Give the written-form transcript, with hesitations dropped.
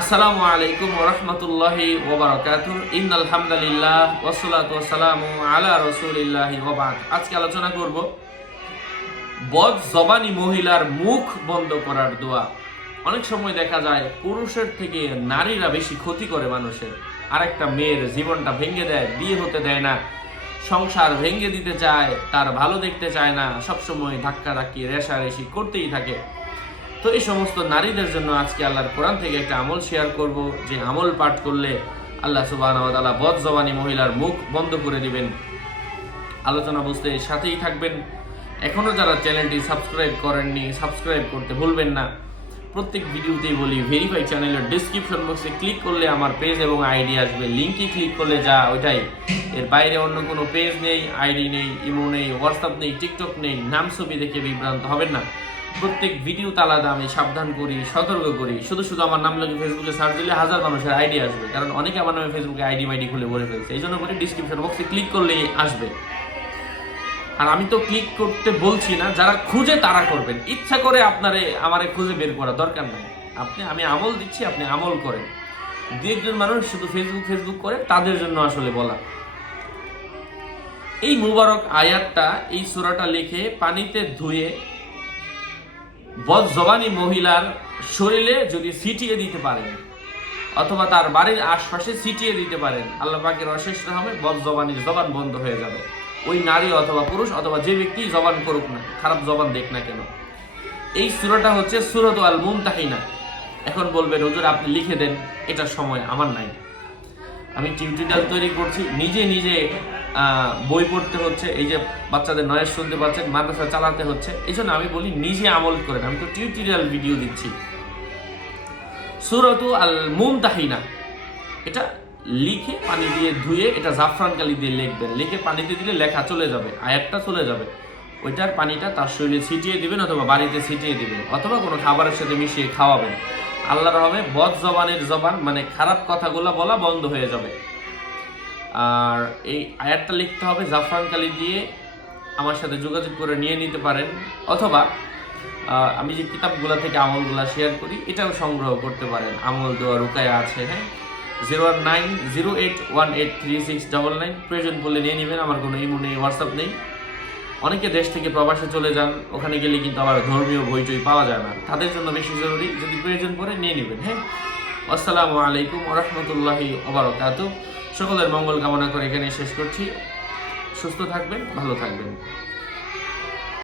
আসসালামু আলাইকুম ওয়া রাহমাতুল্লাহি ওয়া বারাকাতুহু। ইন্নাল হামদালিল্লাহ ওয়াসসালাতু ওয়াসসালামু আলা রাসূলিল্লাহি ওয়া বা'দ। আজকে আলোচনা করব বদ জবানি মহিলার মুখ বন্ধ করার দোয়া। অনেক সময় দেখা যায় পুরুষের থেকে নারীরা বেশি ক্ষতি করে মানুষের। আরেকটা মেয়ের জীবনটা ভেঙে দেয়, বিয়ে হতে দেয় না, সংসার ভেঙে দিতে চায়, তার ভালো দেখতে চায় না, সবসময় ধাক্কাধাক্কি রেষারেষি করতেই থাকে। তো এই সমস্ত নারীদের জন্য আজকে আল্লাহর কোরআন থেকে একটা আমল শেয়ার করব, যে আমল পাঠ করলে আল্লাহ সুবহানাহু ওয়া তাআলা বদ জবানি মহিলার মুখ বন্ধ করে দিবেন। আলোচনা বুঝতে সাথেই থাকবেন। এখনো যারা চ্যানেলটি সাবস্ক্রাইব করেননি, সাবস্ক্রাইব করতে ভুলবেন না। প্রত্যেক ভিডিওতেই বলি, ভেরিফাই চ্যানেলের ডেসক্রিপশন বক্সে ক্লিক করলে আমার পেজ এবং আইডি আসবে, লিঙ্কে ক্লিক করলে যা ওইটাই, এর বাইরে অন্য কোনো পেজ নেই, আইডি নেই, ইমো নেই, হোয়াটসঅ্যাপ নেই, টিকটক নেই। নাম ছবি দেখে বিভ্রান্ত হবেন না। প্রত্যেক ভিডিওতে আলাদা আমি সাবধান করি, সতর্ক করি। শুধু শুধু আমার নাম লিখে ফেসবুকে সার্চ দিলে হাজার মানুষের আইডি আসবে, কারণ অনেকে আমার নামে ফেসবুকে আইডি খুলে ভরে ফেলছে। এই জন্য বলি ডিসক্রিপশন বক্সে ক্লিক করলেই আসবে। আর আমি তো ক্লিক করতে বলছি না, যারা খুঁজে তারা করবেন। ইচ্ছা করে আমারে খুঁজে বের করা দরকার নাই। আমি আমল দিচ্ছি, আপনি আমল করেন। দু একজন মানুষ শুধু ফেসবুক করে, তাদের জন্য আসলে বলা। এই মুবারক আয়াতটা, এই সূরাটা লিখে পানিতে ধুয়ে বদ জবানি মহিলার শরীরে যদি ছিটিয়ে দিতে পারেন, অথবা তার বাড়ির আশপাশে ছিটিয়ে দিতে পারেন, আল্লাহ পাকের অশেষ রহমে বদ জবানির জবান বন্ধ হয়ে যাবে। ওই নারী অথবা পুরুষ অথবা যে ব্যক্তি জবান করুক না, খারাপ জবান দেখ না কেন। এই সূরাটা হচ্ছে সূরাত আল মুমতাহিনা। এখন বলবেন হুজুর আপনি লিখে দেন, এটা সময় আমার নাই। আমি টিউটোরিয়াল তৈরি করছি, নিজে বই পড়তে হচ্ছে, এই যে বাচ্চাদের নয়েজ শুনতে পাচ্ছেন, মাদ্রাসা চালাতে হচ্ছে। এই জন্য আমি বলি নিজে আমল করেন। আমি তো টিউটোরিয়াল ভিডিও দিচ্ছি। সূরাতু আল মুমতাহিনা, এটা লিখে পানি দিয়ে ধুয়ে, এটা জাফরান কালি দিয়ে লিখবেন। লিখে পানিতে দিলে লেখা চলে যাবে, আয়াতটা চলে যাবে। ওইটার পানিটা তার শরীরে ছিটিয়ে দিবেন, অথবা বাড়িতে ছিটিয়ে দিবেন, অথবা কোনো খাবারের সাথে মিশিয়ে খাওয়াবেন। আল্লাহর রহমে বদ জবানের জবান, মানে খারাপ কথাগুলো বলা বন্ধ হয়ে যাবে। আর এই আয়াতটা লিখতে হবে জাফরান কালি দিয়ে। আমার সাথে যোগাযোগ করে নিয়ে নিতে পারেন, অথবা আমি যে কিতাবগুলা থেকে আমলগুলা শেয়ার করি, এটাও সংগ্রহ করতে পারেন। আমল দোয়া রুকায়া আছে, হ্যাঁ, 019081836999। প্রয়োজন পড়লে নিয়ে নেবেন। আমার কোনো ইমো নেই, হোয়াটসঅ্যাপ নেই। অনেকে দেশ থেকে প্রবাসে চলে যান, ওখানে গেলে কিন্তু আবার ধর্মীয় বইটই পাওয়া যায় না। তাদের জন্য বেশি জরুরি, যদি প্রয়োজন পড়ে নিয়ে নেবেন। হ্যাঁ, আসসালামু আলাইকুম ওয়া রাহমাতুল্লাহি ওয়া বারাকাতুহু। সকলের মঙ্গল কামনা করে এখানে শেষ করছি। সুস্থ থাকবেন, ভালো থাকবেন।